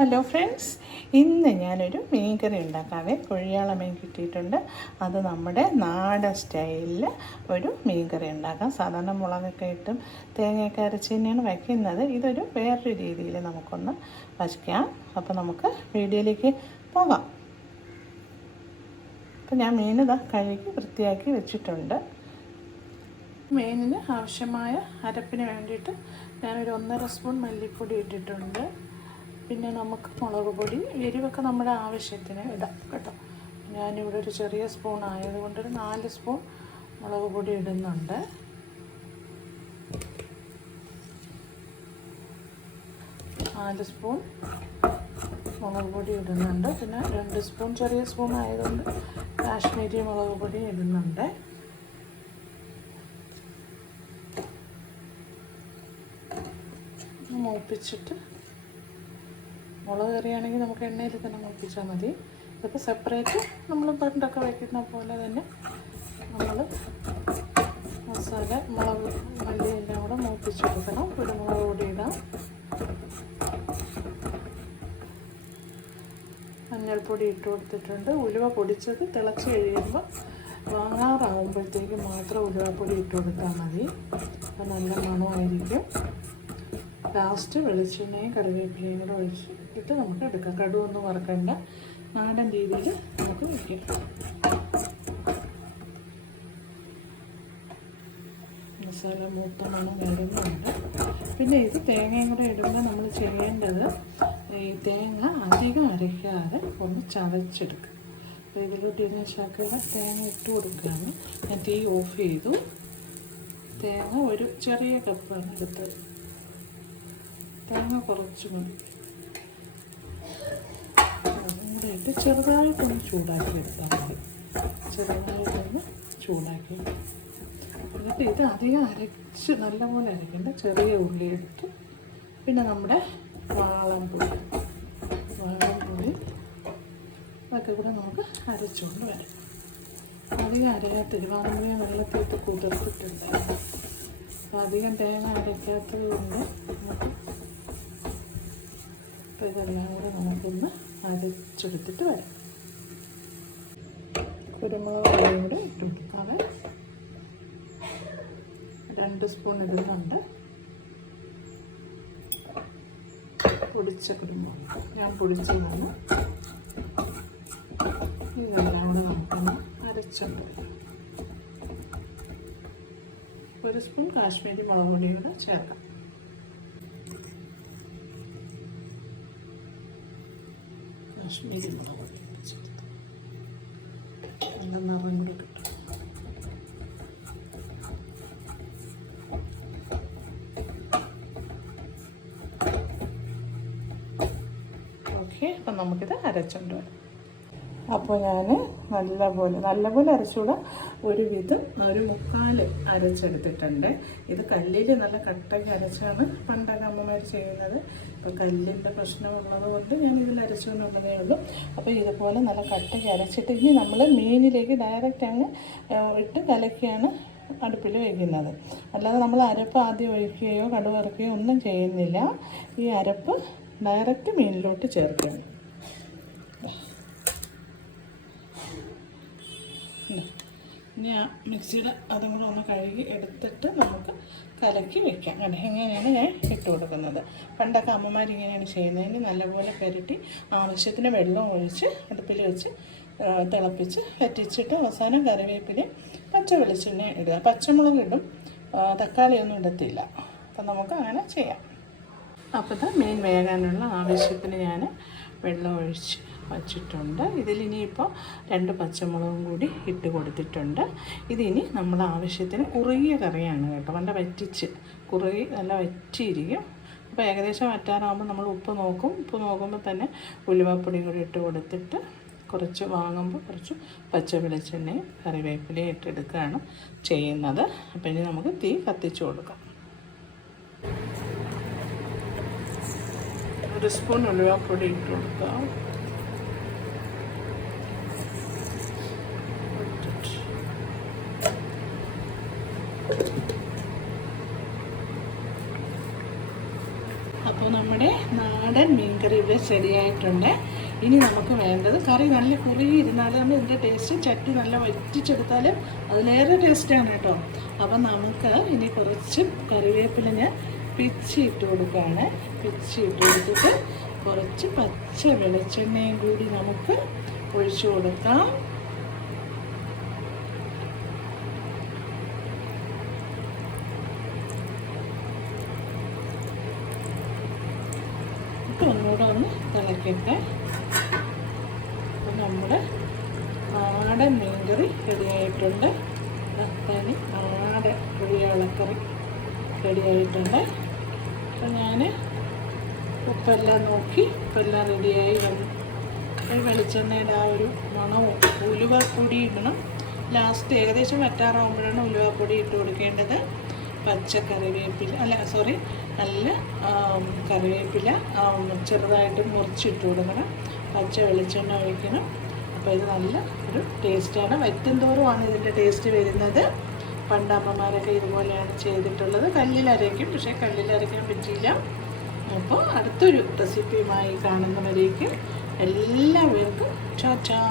Hello friends, ഇന്ന് ഞാനൊരു മീൻ കറി ഉണ്ടാക്കാവേ. കൊഴിയാള മീൻ കിട്ടിയിട്ടുണ്ട്. അത് നമ്മുടെ നാടൻ സ്റ്റൈലിൽ ഒരു മീൻ കറി ഉണ്ടാക്കാം. സാധാരണ മുളകൊക്കെ ഇട്ടും തേങ്ങയൊക്കെ അരച്ച് തന്നെയാണ് വയ്ക്കുന്നത്. ഇതൊരു വേറൊരു രീതിയിൽ നമുക്കൊന്ന് വയ്ക്കാം. അപ്പോൾ നമുക്ക് വീഡിയോയിലേക്ക് പോകാം. അപ്പോൾ ഞാൻ മീൻ കഴുകി വൃത്തിയാക്കി വെച്ചിട്ടുണ്ട്. മീനിന് ആവശ്യമായ അരപ്പിന് വേണ്ടിയിട്ട് ഞാനൊരു 1.5 സ്പൂൺ മല്ലിപ്പൊടി ഇട്ടിട്ടുണ്ട്. പിന്നെ നമുക്ക് മുളക് പൊടി, എരിവൊക്കെ നമ്മുടെ ആവശ്യത്തിന് ഇടാം കേട്ടോ. ഞാനിവിടെ ഒരു ചെറിയ സ്പൂൺ ആയതുകൊണ്ടൊരു 4 സ്പൂൺ മുളക് പൊടി ഇടുന്നുണ്ട്. മുളക് പൊടി ഇടുന്നുണ്ട്. പിന്നെ 2 സ്പൂൺ, ചെറിയ സ്പൂൺ ആയതുകൊണ്ട് കാശ്മീരി മുളക് പൊടി ഇടുന്നുണ്ട്. മൂപ്പിച്ചിട്ട്, മുളക് കറിയാണെങ്കിൽ നമുക്ക് എണ്ണയിൽ തന്നെ മൂപ്പിച്ചാൽ മതി. ഇതിപ്പോൾ സെപ്പറേറ്റ് നമ്മൾ പണ്ടൊക്കെ വയ്ക്കുന്ന പോലെ തന്നെ നമ്മൾ മസാല, മുളക്, മല്ലി എല്ലാം കൂടെ മൂപ്പിച്ചെടുക്കണം. കുരുമുളക് പൊടി ഇടാം, മഞ്ഞൾപ്പൊടി ഇട്ട് കൊടുത്തിട്ടുണ്ട്. ഉലുവ പൊടിച്ചത് തിളച്ച് കഴിയുമ്പോൾ വാങ്ങാറാകുമ്പോഴത്തേക്ക് മാത്രം ഉലുവപ്പൊടി ഇട്ട് കൊടുത്താൽ മതി. അപ്പോൾ നല്ല മണമായിരിക്കും. ലാസ്റ്റ് വെളിച്ചെണ്ണയും കറിവേപ്പിലയും കൂടെ ഒഴിച്ചിട്ട് നമുക്ക് എടുക്കാം. കടുവൊന്നും വറക്കണ്ട, നാടൻ രീതിയിൽ നമുക്ക് വയ്ക്കാം. മസാല മൂത്ത മണം വരുന്നുണ്ട്. പിന്നെ ഇത് തേങ്ങയും കൂടെ ഇടുമ്പോൾ നമ്മൾ ചെയ്യേണ്ടത്, ഈ തേങ്ങ അധികം അരയ്ക്കാതെ ഒന്ന് ചതച്ചെടുക്കുക. അപ്പോൾ ഇതിലോട്ട് ഇതിന് ശകല തേങ്ങ ഇട്ട് കൊടുക്കുകയാണ്. ഞാൻ തീ ഓഫ് ചെയ്തു. തേങ്ങ ഒരു ചെറിയ കപ്പാണ് എടുത്തത്. തേങ്ങ കുറച്ച് മതി. അതും കൂടെ ഇട്ട് ചെറുതായിട്ടൊന്ന് ചൂടാക്കി എടുത്താൽ മതി. ചെറുതായിട്ടൊന്ന് ചൂടാക്കി. എന്നിട്ട് ഇത് അധികം അരച്ച് നല്ലപോലെ അരയ്ക്കേണ്ട. ചെറിയ ഉള്ളി എടുത്ത്, പിന്നെ നമ്മുടെ വാളൻപുളി അതൊക്കെ കൂടെ നമുക്ക് അരച്ചുകൊണ്ട് വരാം. അധികം അരയാത്ത വാളൻപുളി വെള്ളത്തിലിട്ട് കുതിർത്തിട്ടുണ്ടായിരുന്നു. അപ്പോൾ അധികം തേങ്ങ അരയ്ക്കാത്തത് കൊണ്ട് നമുക്ക് ഇതെല്ലാം കൂടെ നമുക്കൊന്ന് അരച്ചെടുത്തിട്ട് വരാം. കുരുമുളക് പൊടിയും കൂടെ ഇട്ട് കൊടുക്കാതെ 2 സ്പൂൺ ഇടുന്നുണ്ട്. പൊടിച്ച കുരുമുളക് ഞാൻ പൊടിച്ചതാണ്. ഇതെല്ലാം കൂടെ നമുക്കൊന്ന് അരച്ചെടുക്കാം. 1 സ്പൂൺ കാശ്മീരി മുളക് പൊടിയും കൂടെ ചേർക്കാം. കാശ്മീരി മുളക് പൊടി ചേർത്ത് നല്ല നിറം കൂടെ കിട്ടും. ഓക്കെ, അപ്പം നമുക്കിത് അരച്ചുകൊണ്ട് വരാം. അപ്പോൾ ഞാൻ നല്ലപോലെ അരച്ചുകൂടെ, ഒരുവിധം ഒരു 3/4 അരച്ചെടുത്തിട്ടുണ്ട്. ഇത് കല്ലിൽ നല്ല കട്ടയ്ക്ക് അരച്ചാണ് പണ്ടൊക്കെ അമ്മമാർ ചെയ്യുന്നത്. ഇപ്പോൾ കല്ലിൻ്റെ പ്രശ്നമുള്ളത് കൊണ്ട് ഞാൻ ഇതിൽ അരച്ചെന്നുള്ളതേ ഉള്ളൂ. അപ്പോൾ ഇതുപോലെ നല്ല കട്ടയ്ക്ക് അരച്ചിട്ട് ഇനി നമ്മൾ മീനിലേക്ക് ഡയറക്റ്റ് അങ്ങ് ഇട്ട് കലക്കിയാണ് അടുപ്പിൽ വയ്ക്കുന്നത്. അല്ലാതെ നമ്മൾ അരപ്പ് ആദ്യം ഒഴിക്കുകയോ കടുക് വറുക്കുകയോ ഒന്നും ചെയ്യുന്നില്ല. ഈ അരപ്പ് ഡയറക്റ്റ് മീനിലോട്ട് ചേർക്കുകയാണ്. ഇനി ആ മിക്സിയുടെ അതും കൂടെ ഒന്ന് കഴുകി എടുത്തിട്ട് നമുക്ക് കലക്കി വെക്കാം. ഇങ്ങനെയാണ് ഞാൻ ഇട്ട് കൊടുക്കുന്നത്. പണ്ടൊക്കെ അമ്മമാർ ഇങ്ങനെയാണ് ചെയ്യുന്നത്. ഇനി നല്ലപോലെ പുരട്ടി ആവശ്യത്തിന് വെള്ളം ഒഴിച്ച് അടുപ്പിൽ വെച്ച് തിളപ്പിച്ച് വറ്റിച്ചിട്ട് അവസാനം കറിവേപ്പിലയും പച്ച വെളിച്ചെണ്ണ ഇടുക. പച്ചമുളക് ഇടും, തക്കാളിയൊന്നും ഇടത്തില്ല. അപ്പം നമുക്ക് അങ്ങനെ ചെയ്യാം. അപ്പോൾ മീൻ വേകാനുള്ള ആവശ്യത്തിന് ഞാൻ വെള്ളം ഒഴിച്ച് വച്ചിട്ടുണ്ട്. ഇതിലിനിയിപ്പോൾ 2 പച്ചമുളകും കൂടി ഇട്ട് കൊടുത്തിട്ടുണ്ട്. ഇതിനി നമ്മൾ ആവശ്യത്തിന് കുറുകിയ കറിയാണ് കേട്ടോ. നല്ല വറ്റിച്ച് കുറുകി നല്ല വറ്റിയിരിക്കും. അപ്പോൾ ഏകദേശം വറ്റാറാകുമ്പോൾ നമ്മൾ ഉപ്പ് നോക്കുമ്പോൾ തന്നെ ഉലുവപ്പൊടി കൂടി ഇട്ട് കൊടുത്തിട്ട് കുറച്ച് വാങ്ങുമ്പോൾ കുറച്ച് പച്ച വെളിച്ചെണ്ണയും കറിവേപ്പിലയും ഇട്ടെടുക്കുകയാണ് ചെയ്യുന്നത്. അപ്പോൾ ഇനി നമുക്ക് തീ കത്തിച്ചു കൊടുക്കാം. 1 സ്പൂൺ ഉലുവപ്പൊടി ഇട്ട് കൊടുക്കാം. അപ്പോൾ നമ്മുടെ നാടൻ മീൻകറി നോൺവെജ് റെഡിയായിട്ടുണ്ട്. ഇനി നമുക്ക് വേണ്ടത് കറി നല്ല കുറി ഇരുന്നാലാണ് ഇതിൻ്റെ ടേസ്റ്റ്. ചട്ടി നല്ല വറ്റിച്ചെടുത്താൽ അതിലേറെ ടേസ്റ്റാണ് കേട്ടോ. അപ്പം നമുക്ക് ഇനി കുറച്ച് കറിവേപ്പില ഞാൻ പിച്ചിട്ട് കൊടുക്കുകയാണ്. പിച്ചിട്ട് കൊടുത്തിട്ട് കുറച്ച് പച്ച വെളിച്ചെണ്ണയും കൂടി നമുക്ക് ഒഴിച്ചു കൊടുക്കാം. ഒന്നുകൂടെ ഒന്ന് തിളക്കട്ടെ. അപ്പം നമ്മുടെ നാടൻ മീൻകറി റെഡിയായിട്ടുണ്ട്. തനി നാടൻ കുഴിയാളക്കറി റെഡിയായിട്ടുണ്ട്. അപ്പം ഞാൻ ഉപ്പെല്ലാം നോക്കി ഉപ്പെല്ലാം റെഡിയായി വന്നു. വെളിച്ചെണ്ണയുടെ ആ ഒരു മണവും ഉലുവപ്പൊടി ഇടണം. ലാസ്റ്റ് ഏകദേശം വറ്റാറാകുമ്പോഴാണ് ഉലുവപ്പൊടി ഇട്ട് കൊടുക്കേണ്ടത്. പച്ച കറിവേപ്പില നല്ല കറിവേപ്പില ചെറുതായിട്ട് മുറിച്ചിട്ട് കൊടുക്കണം. പച്ച വെളിച്ചെണ്ണ ഒഴിക്കണം. അപ്പോൾ ഇത് നല്ല ഒരു ടേസ്റ്റാണ്. വറ്റുംതോറുമാണ് ഇതിൻ്റെ ടേസ്റ്റ് വരുന്നത്. പണ്ട് അമ്മമാരൊക്കെ ഇതുപോലെയാണ് ചെയ്തിട്ടുള്ളത്. കല്ലിലരയ്ക്കും, പക്ഷേ കല്ലിലരയ്ക്കാൻ പറ്റിയില്ല. അപ്പോൾ അടുത്തൊരു റെസിപ്പിയുമായി കാണുന്നവരേക്കും എല്ലാവർക്കും ചാ.